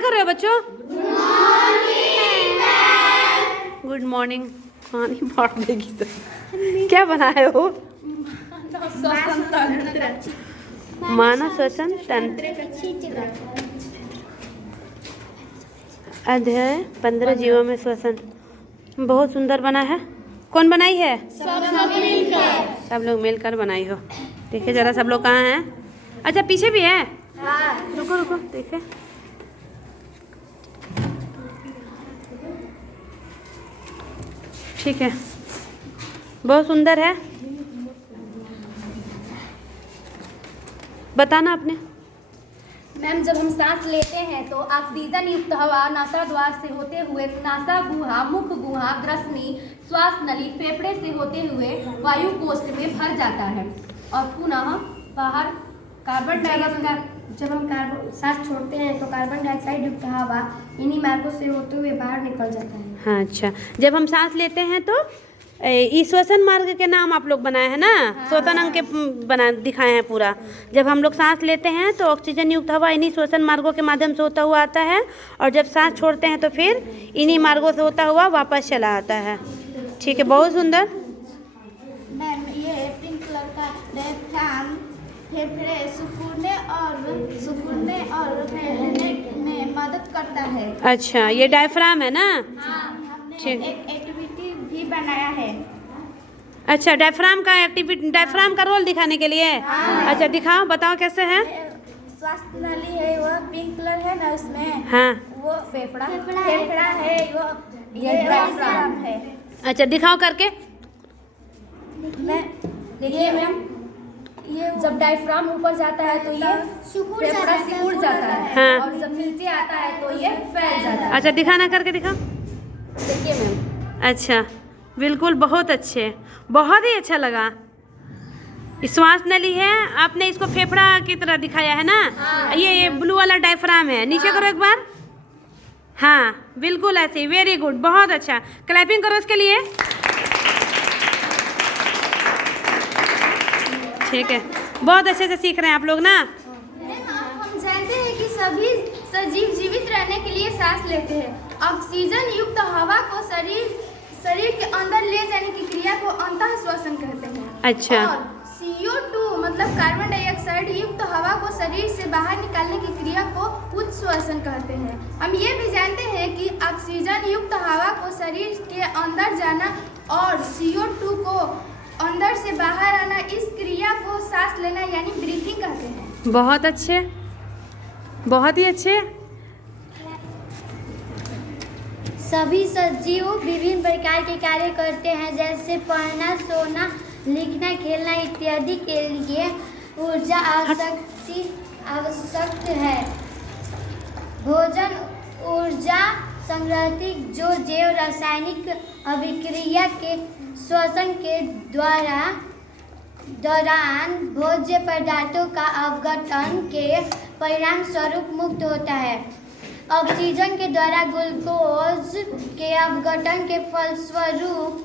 कर रहे हो बच्चों? Good morning. खानी फाड़ देगी तो। क्या बनाए हो? मानव श्वसन तंत्र अध्याय 15 जीवों में श्वसन। बहुत सुंदर बना है। कौन बनाई है? सब लोग मिलकर बनाई हो। देखिए जरा सब लोग कहाँ हैं? अच्छा पीछे भी है। रुको रुको देखिए। ठीक है, बहुत सुंदर है। बताना आपने। मैम, जब हम सांस लेते हैं तो ऑक्सीजन युक्त हवा नासा द्वार से होते हुए नासा गुहा, मुख गुहा, ग्रसनी, श्वास नली, फेफड़े से होते हुए वायु कोश में भर जाता है और पुनः बाहर कार्बन डाइऑक्साइड। जब हम सांस छोड़ते हैं तो कार्बन डाइऑक्साइड युक्त हवा इन्हीं मार्गों से होते हुए बाहर निकल जाता है। हाँ अच्छा, जब हम सांस लेते हैं तो इस श्वसन मार्ग के नाम आप लोग बनाए हैं ना। श्वसन अंग के बना दिखाए हैं पूरा। जब हम लोग सांस लेते हैं तो ऑक्सीजन युक्त हवा इन्हीं श्वसन मार्गों के माध्यम से होता हुआ आता है और जब सांस छोड़ते हैं तो फिर इन्हीं मार्गों से होता हुआ वापस चला आता है। ठीक है, बहुत सुंदर। मैम, ये पिंक कलर का डायफ्राम फेफड़े सुकूनने और फैलने में मदद करता है। अच्छा, ये डायफ्राम है ना। हमने एक एक्टिविटी भी बनाया है। अच्छा, डायफ्राम का एक्टिविटी, डायफ्राम का रोल दिखाने के लिए। अच्छा दिखाओ, बताओ कैसे है। श्वास नली है वो पिंक कलर है ना, उसमें हाँ वो फेफड़ा है, वो ये डायफ्राम है। अच्छा दिखाओ करके। मैं देखिए मैम, ये जब डायफ्राम ऊपर जाता है तो ये फेफड़ा सिकुड़ जाता है। हाँ। और जब नीचे आता है तो ये फैल जाता है। अच्छा दिखाना करके दिखाओ। देखिए मैम। अच्छा बिल्कुल, बहुत अच्छे, बहुत ही अच्छा लगा। श्वास नली है, आपने इसको फेफड़ा की तरह दिखाया है ना। ये ब्लू वाला डायफ्राम है। नीचे करो एक बार। हाँ बिल्कुल ऐसे ही, वेरी गुड, बहुत अच्छा। क्लैपिंग करो इसके लिए। ठीक है, बहुत अच्छे से सीख रहे हैं आप लोग ना। हम जानते हैं कि सभी सजीव जीवित रहने के लिए सांस लेते हैं। ऑक्सीजन युक्त हवा को शरीर के अंदर ले जाने की क्रिया को अंतः श्वसन कहते हैं। अच्छा। और CO2 मतलब कार्बन डाइऑक्साइड युक्त हवा को शरीर से बाहर निकालने की क्रिया को उच्छ्वसन कहते हैं। हम ये भी जानते हैं कि ऑक्सीजन युक्त हवा को शरीर के अंदर जाना और CO2 को अंदर से बाहर आना, इस क्रिया को सांस लेना यानी ब्रीथिंग कहते हैं। बहुत अच्छे, बहुत ही अच्छे। सभी सजीव विभिन्न प्रकार के कार्य करते हैं, जैसे पढ़ना, सोना, लिखना, खेलना इत्यादि के लिए ऊर्जा आवश्यक है। भोजन ऊर्जा संग्रहित जो जैव रासायनिक अभिक्रिया के श्वसन के दौरान भोज्य पदार्थों का अपघटन के परिणाम स्वरूप मुक्त होता है। ऑक्सीजन के द्वारा ग्लूकोज के अपघटन के फलस्वरूप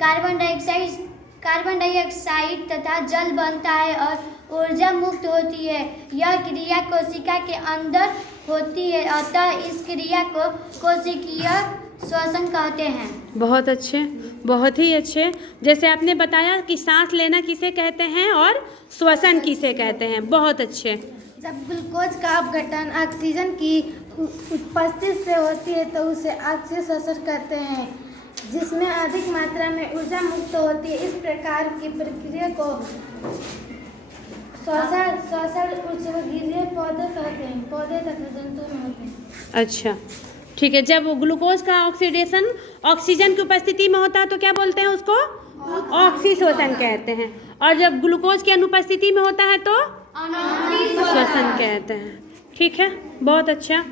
कार्बन डाइऑक्साइड तथा जल बनता है और ऊर्जा मुक्त होती है। यह क्रिया कोशिका के अंदर होती है, अतः इस क्रिया को कोशिकीय श्वसन कहते हैं। बहुत अच्छे, बहुत ही अच्छे। जैसे आपने बताया कि सांस लेना किसे कहते हैं और श्वसन किसे कहते हैं। बहुत अच्छे। जब ग्लूकोज का अपघटन ऑक्सीजन की उपस्थिति से होती है तो उसे ऑक्सीय श्वसन कहते हैं, जिसमें अधिक मात्रा में ऊर्जा मुक्त होती है। इस प्रकार की प्रक्रिया को श्वसन उच्चवर्गीय पौधे कहते हैं। पौधे तथा जंतु में होते हैं। अच्छा ठीक है, जब ग्लूकोज का ऑक्सीडेशन ऑक्सीजन की उपस्थिति में होता है तो क्या बोलते हैं उसको? ऑक्सीश्वसन कहते हैं। और जब ग्लूकोज की अनुपस्थिति में होता है तो श्वसन कहते हैं। ठीक है, बहुत अच्छा।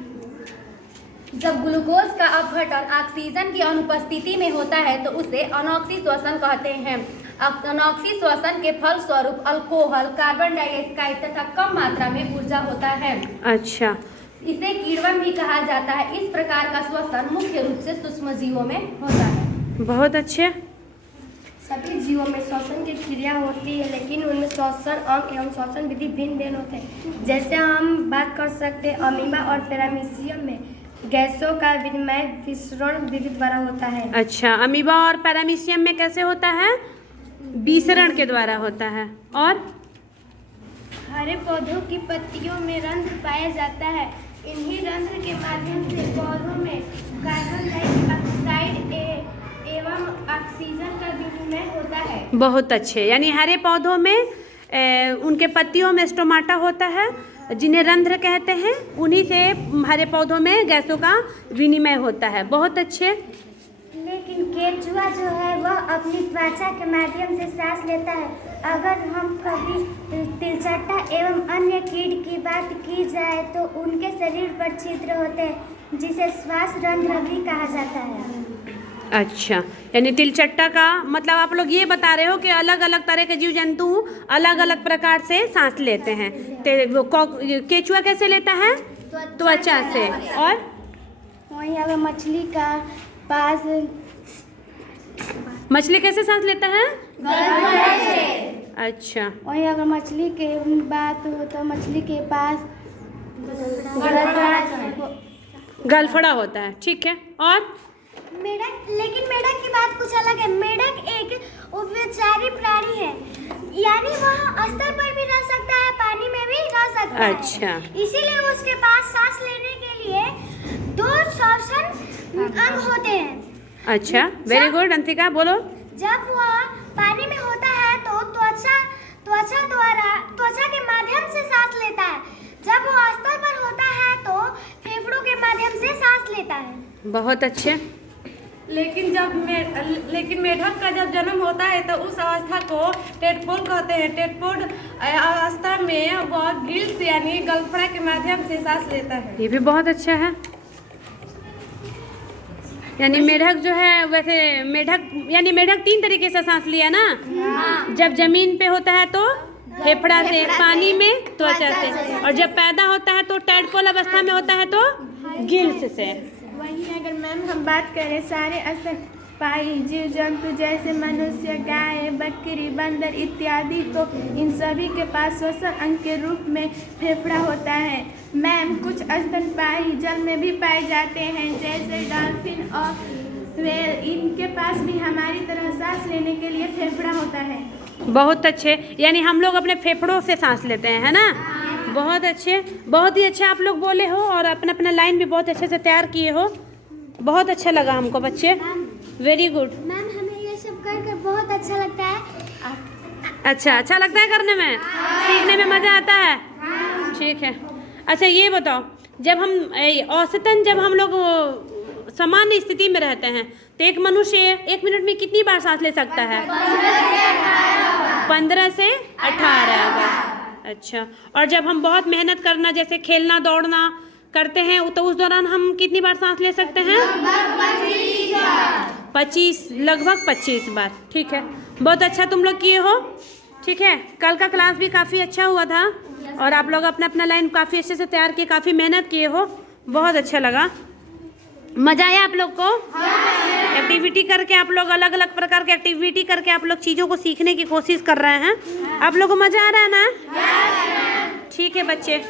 जब ग्लूकोज का अपघटन ऑक्सीजन की अनुपस्थिति में होता है तो उसे अनॉक्सी श्वसन कहते हैं। अनॉक्सी श्वसन के फलस्वरूप अल्कोहल, कार्बन डाइऑक्साइड तथा कम मात्रा में ऊर्जा होता है। अच्छा, इसे किण्वन भी कहा जाता है। इस प्रकार का श्वसन मुख्य रूप से सूक्ष्म जीवों में होता है। बहुत अच्छे। सभी जीवों में श्वसन की क्रिया होती है, लेकिन उनमें श्वसन अंग एवं श्वसन विधि भिन्न भिन्न होते हैं। जैसे हम बात कर सकते हैं अमीबा और पैरामीशियम में गैसों का विनिमय विसरण विधि द्वारा होता है। अच्छा, अमीबा और पैरामीशियम में कैसे होता है? विसरण के द्वारा होता है। और हरे पौधों की पत्तियों में रंध्र पाया जाता है। इन्हीं रंध्र के माध्यम से पौधों में कार्बन डाइऑक्साइड एवं ऑक्सीजन का विनिमय होता है। बहुत अच्छे, यानी हरे पौधों में उनके पत्तियों में स्टोमाटा होता है, जिन्हें रंध्र कहते हैं। उन्हीं से हरे पौधों में गैसों का विनिमय होता है। बहुत अच्छे। लेकिन केंचुआ जो है वह अपनी त्वचा के माध्यम से सांस लेता है। अगर हम कभी तिलचट्टा एवं अन्य कीट की बात की जाए तो उनके शरीर पर छिद्र होते हैं, जिसे श्वास रंध्र भी कहा जाता है। अच्छा, यानी तिलचट्टा का मतलब आप लोग ये बता रहे हो कि अलग अलग तरह के जीव जंतु अलग अलग प्रकार से सांस लेते हैं। केंचुआ कैसे लेता है? त्वचा से। और वहीं अगर मछली का पास मछली कैसे सांस लेता है? अच्छा, वहीं अगर मछली के बात हो तो मछली के पास गलफड़ा होता है। ठीक है। और मेढक, लेकिन मेढक की बात कुछ अलग है। मेढक एक उभयचरी प्राणी है, यानी वह स्थल पर भी रह सकता है, पानी में भी रह सकता है। अच्छा, इसीलिए उसके पास सांस लेने के लिए 2 श्वसन अंग होते हैं। अच्छा, वेरी गुड। अंतिका बोलो। जब वह पानी में होता है तो त्वचा के माध्यम से सांस लेता है। जब वह स्थल पर होता है तो फेफड़ों के माध्यम से सांस लेता है। बहुत अच्छे। लेकिन मेढक का जब जन्म होता है तो उस अवस्था को टेडपोल कहते हैं। टेडपोल अवस्था में वह गिल्स यानी गलफड़ा के माध्यम से सांस लेता है। ये भी बहुत अच्छा है। यानी मेढक जो है, वैसे मेढक 3 तरीके से सांस लिया ना। जब जमीन पे होता है तो फेफड़ा से, पानी में त्वचा से, और जब पैदा होता है तो टेडपोल अवस्था में होता है तो गिल्स से। वहीं अगर मैम हम बात करें सारे स्तनपायी जीव जंतु जैसे मनुष्य, गाय, बकरी, बंदर इत्यादि, तो इन सभी के पास श्वसन अंग के रूप में फेफड़ा होता है। मैम कुछ स्तनपायी जल में भी पाए जाते हैं, जैसे डॉल्फिन और व्हेल। इनके पास भी हमारी तरह सांस लेने के लिए फेफड़ा होता है। बहुत अच्छे, यानी हम लोग अपने फेफड़ों से सांस लेते हैं, है ना। बहुत अच्छे, बहुत ही अच्छा आप लोग बोले हो, और अपना अपना लाइन भी बहुत अच्छे से तैयार किए हो। बहुत अच्छा लगा हमको बच्चे, वेरी गुड। मैम हमें ये सब कर बहुत अच्छा लगता है। अच्छा लगता है करने में? सीखने में मज़ा आता है? ठीक है। अच्छा ये बताओ, जब हम औसतन जब हम लोग सामान्य स्थिति में रहते हैं तो एक मनुष्य 1 मिनट में कितनी बार सांस ले सकता है? 15 से 18 बार। अच्छा, और जब हम बहुत मेहनत करना, जैसे खेलना दौड़ना करते हैं, तो उस दौरान हम कितनी बार सांस ले सकते हैं? लगभग 25 बार। ठीक है, बहुत अच्छा तुम लोग किए हो। ठीक है, कल का क्लास भी काफ़ी अच्छा हुआ था, और आप लोग अपना अपना लाइन काफ़ी अच्छे से तैयार किए, काफ़ी मेहनत किए हो। बहुत अच्छा लगा, मज़ा आया आप लोग को? एक्टिविटी करके आप लोग अलग अलग प्रकार की एक्टिविटी करके आप लोग चीज़ों को सीखने की कोशिश कर रहे हैं। आप लोग को मज़ा आ रहा है ना? ठीक है बच्चे।